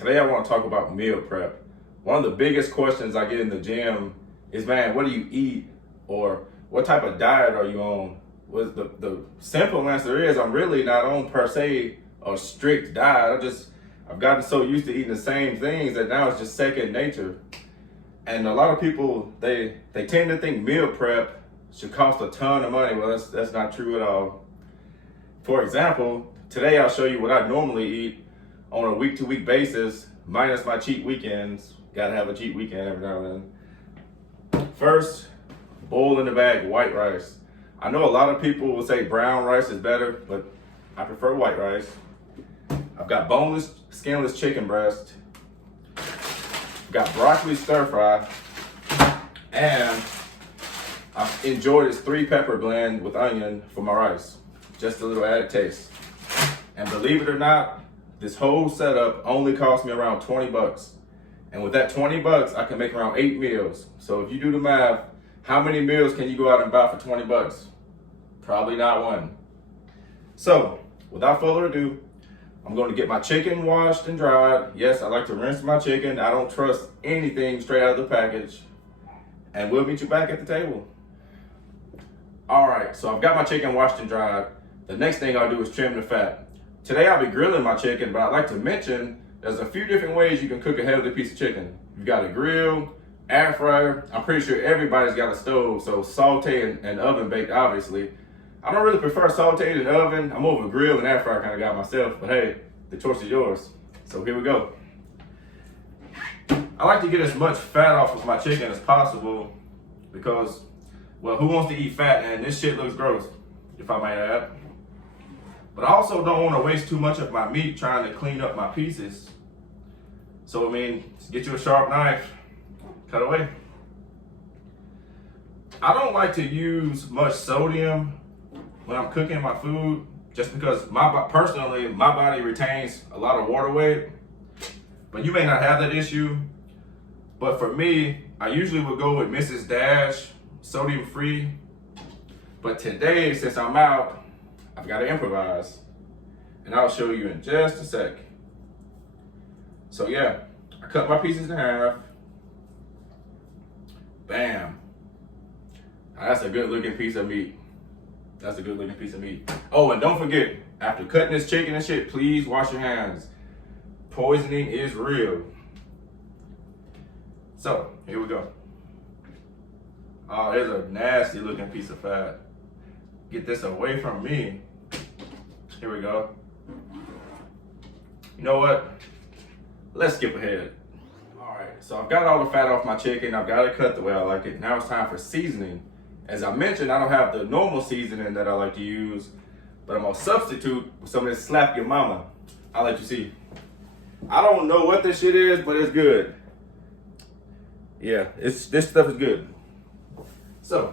Today I want to talk about meal prep. One of the biggest questions I get in the gym is, man, what do you eat? Or what type of diet are you on? Well, the simple answer is I'm really not on per se a strict diet. I've gotten so used to eating the same things that now it's just second nature. And a lot of people, they tend to think meal prep should cost a ton of money. Well, that's not true at all. For example, today I'll show you what I normally eat on a week-to-week basis, minus my cheat weekends. Gotta have a cheat weekend every now and then. First, boil in the bag white rice. I know a lot of people will say brown rice is better, but I prefer white rice. I've got boneless, skinless chicken breast. Got broccoli stir fry. And I've enjoyed this 3-pepper blend with onion for my rice. Just a little added taste. And believe it or not, this whole setup only cost me around 20 bucks. And with that 20 bucks, I can make around 8 meals. So if you do the math, how many meals can you go out and buy for 20 bucks? Probably not one. So without further ado, I'm going to get my chicken washed and dried. Yes, I like to rinse my chicken. I don't trust anything straight out of the package. And we'll meet you back at the table. All right, so I've got my chicken washed and dried. The next thing I'll do is trim the fat. Today I'll be grilling my chicken, but I'd like to mention there's a few different ways you can cook a healthy piece of chicken. You've got a grill, air fryer. I'm pretty sure everybody's got a stove, so saute and oven baked, obviously. I don't really prefer sauteed and oven. I'm more of a grill and air fryer kind of guy myself, but hey, the choice is yours. So here we go. I like to get as much fat off of my chicken as possible because, well, who wants to eat fat? And this shit looks gross, if I might add. But I also don't want to waste too much of my meat trying to clean up my pieces. So, just get you a sharp knife, cut away. I don't like to use much sodium when I'm cooking my food, just because personally, my body retains a lot of water weight. But you may not have that issue. But for me, I usually would go with Mrs. Dash, sodium free. But today, since I'm out, I've got to improvise, and I'll show you in just a sec. So yeah, I cut my pieces in half. Bam. Now, that's a good looking piece of meat. That's a good looking piece of meat. Oh, and don't forget, after cutting this chicken and shit, please wash your hands. Poisoning is real. So, here we go. Oh, there's a nasty looking piece of fat. Get this away from me. Here we go. You know what? Let's skip ahead. All right, so I've got all the fat off my chicken. I've got it cut the way I like it. Now it's time for seasoning. As I mentioned, I don't have the normal seasoning that I like to use, but I'm gonna substitute with some of this Slap Your Mama. I'll let you see. I don't know what this shit is, but it's good. Yeah, this stuff is good. So,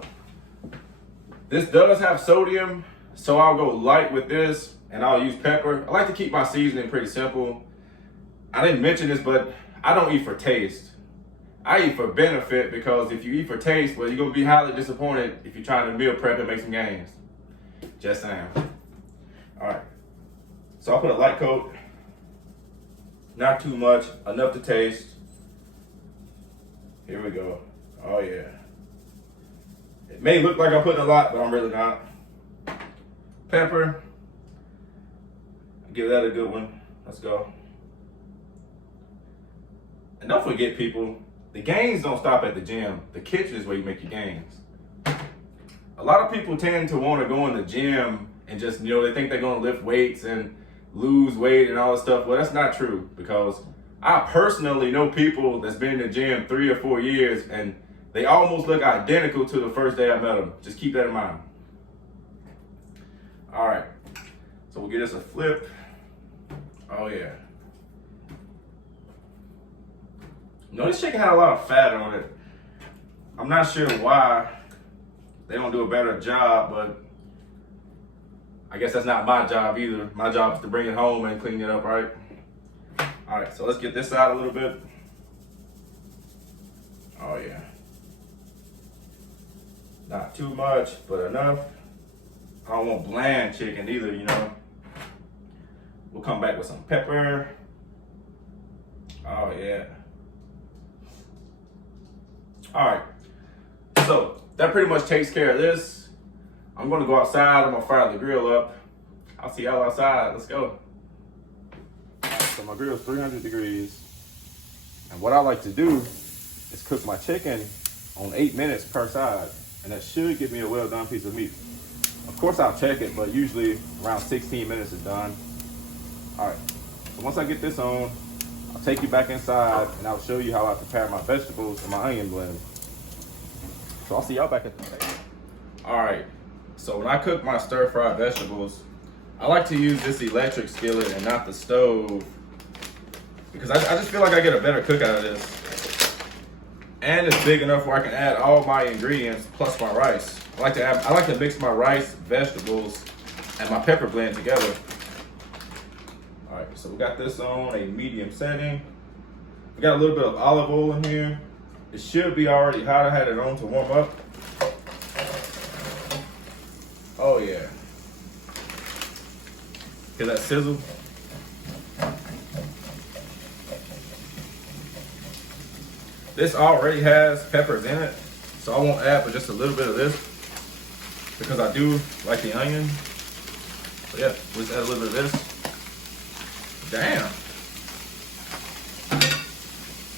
this does have sodium, so I'll go light with this, and I'll use pepper. I like to keep my seasoning pretty simple. I didn't mention this, but I don't eat for taste. I eat for benefit, because if you eat for taste, well, you're gonna be highly disappointed if you're trying to meal prep and make some gains. Just saying. All right, so I'll put a light coat. Not too much, enough to taste. Here we go. Oh yeah. It may look like I'm putting a lot, but I'm really not. Pepper. Give that a good one. Let's go. And don't forget, people, the gains don't stop at the gym. The kitchen is where you make your gains. A lot of people tend to want to go in the gym and just, they think they're going to lift weights and lose weight and all this stuff. Well, that's not true, because I personally know people that's been in the gym 3 or 4 years and they almost look identical to the first day I met them. Just keep that in mind. All right, so we'll get us a flip. Oh yeah. This chicken had a lot of fat on it. I'm not sure why they don't do a better job, but I guess that's not my job either. My job is to bring it home and clean it up, right? All right, so let's get this out a little bit. Oh yeah. Not too much, but enough. I don't want bland chicken either, We'll come back with some pepper. Oh yeah. All right. So that pretty much takes care of this. I'm gonna go outside. I'm gonna fire the grill up. I'll see y'all outside. Let's go. So my grill's 300 degrees. And what I like to do is cook my chicken on 8 minutes per side. And that should give me a well done piece of meat. Of course I'll check it, but usually around 16 minutes is done. All right, so once I get this on, I'll take you back inside and I'll show you how I prepare my vegetables and my onion blend. So I'll see y'all back at the table. All right, so when I cook my stir-fried vegetables, I like to use this electric skillet and not the stove because I just feel like I get a better cook out of this. And it's big enough where I can add all my ingredients plus my rice. I like to mix my rice, vegetables, and my pepper blend together. All right, so we got this on a medium setting. We got a little bit of olive oil in here. It should be already hot. I had it on to warm up. Oh yeah. Hear that sizzle? This already has peppers in it, so I won't add but just a little bit of this because I do like the onion. So yeah, we'll just add a little bit of this. Damn.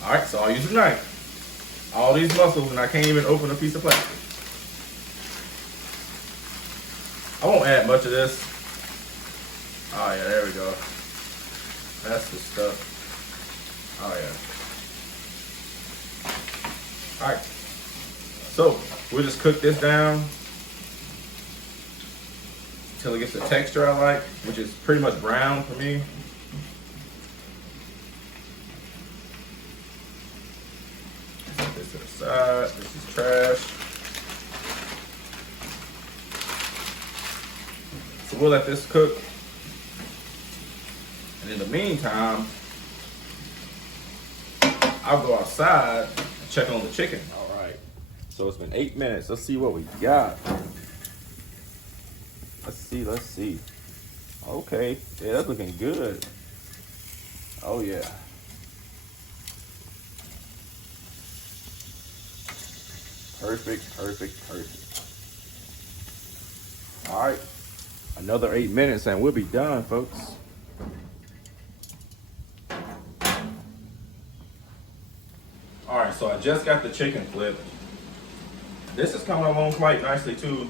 All right, so I'll use a knife. All these muscles and I can't even open a piece of plastic. I won't add much of this. Oh yeah, there we go. That's the stuff. Oh yeah. All right, so we'll just cook this down until it gets the texture I like, which is pretty much brown for me. Set this to the side. This is trash. So we'll let this cook. And in the meantime, I'll go outside and check on the chicken. All right. So it's been 8 minutes. Let's see what we got. Let's see. Okay. Yeah, that's looking good. Oh yeah. Perfect. All right. Another 8 minutes and we'll be done, folks. All right, so I just got the chicken flipped. This is coming along quite nicely too.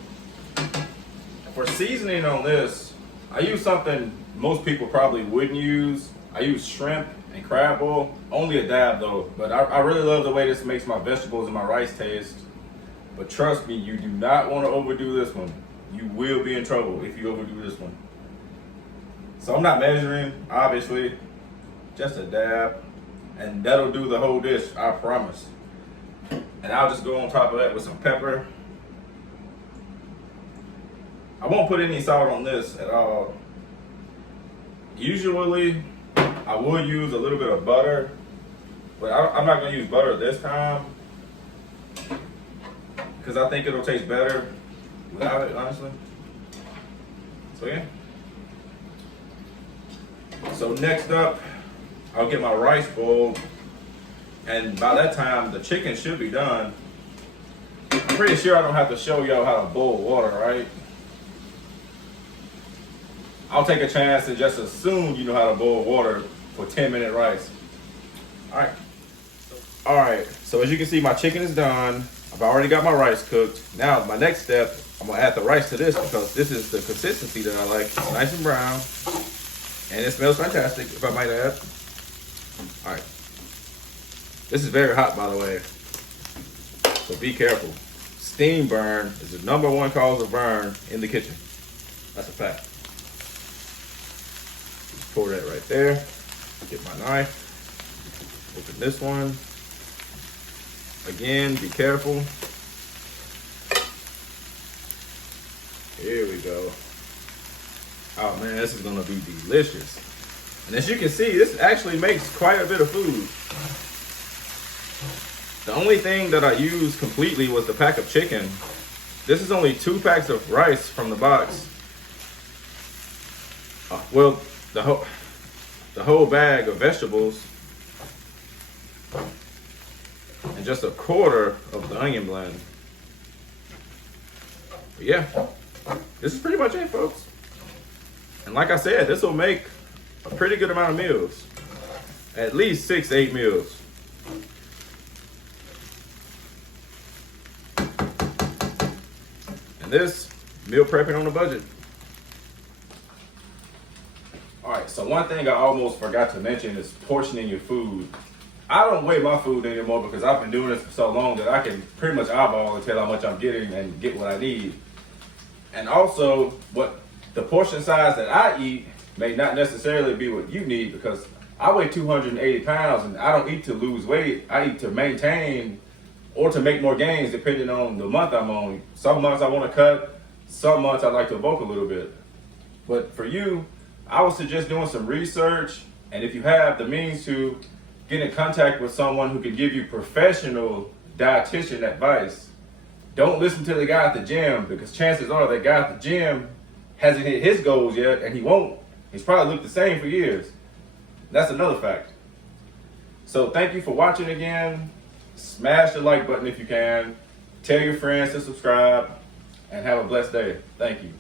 For seasoning on this, I use something most people probably wouldn't use. I use shrimp and crab oil, only a dab though. But I really love the way this makes my vegetables and my rice taste. But trust me, you do not want to overdo this one. You will be in trouble if you overdo this one. So I'm not measuring, obviously, just a dab. And that'll do the whole dish, I promise. And I'll just go on top of that with some pepper. I won't put any salt on this at all. Usually, I would use a little bit of butter, but I'm not gonna use butter this time because I think it'll taste better without it, honestly. So yeah. So next up, I'll get my rice bowl, and by that time, the chicken should be done. I'm pretty sure I don't have to show y'all how to boil water, right? I'll take a chance and just assume you know how to boil water for 10-minute rice. All right, so as you can see, my chicken is done. I've already got my rice cooked. Now, my next step, I'm gonna add the rice to this because this is the consistency that I like. It's nice and brown, and it smells fantastic, if I might add. All right. This is very hot, by the way, so be careful. Steam burn is the #1 cause of burn in the kitchen. That's a fact. Just pour that right there. Get my knife. Open this one. Again, be careful. Here we go. Oh man, this is gonna be delicious. And as you can see, this actually makes quite a bit of food. The only thing that I used completely was the pack of chicken. This is only 2 packs of rice from the box. Well, the whole bag of vegetables and just a quarter of the onion blend. But yeah, this is pretty much it, folks. And like I said, this will make a pretty good amount of meals. At least 6 to 8 meals. And this, meal prepping on a budget. All right, so one thing I almost forgot to mention is portioning your food. I don't weigh my food anymore because I've been doing this for so long that I can pretty much eyeball and tell how much I'm getting and get what I need. And also, what the portion size that I eat may not necessarily be what you need, because I weigh 280 pounds and I don't eat to lose weight. I eat to maintain or to make more gains depending on the month I'm on. Some months I want to cut, some months I like to bulk a little bit. But for you, I would suggest doing some research, and if you have the means to, get in contact with someone who can give you professional dietitian advice. Don't listen to the guy at the gym, because chances are that guy at the gym hasn't hit his goals yet, and he won't. He's probably looked the same for years. That's another fact. So thank you for watching again. Smash the like button if you can. Tell your friends to subscribe, and have a blessed day. Thank you.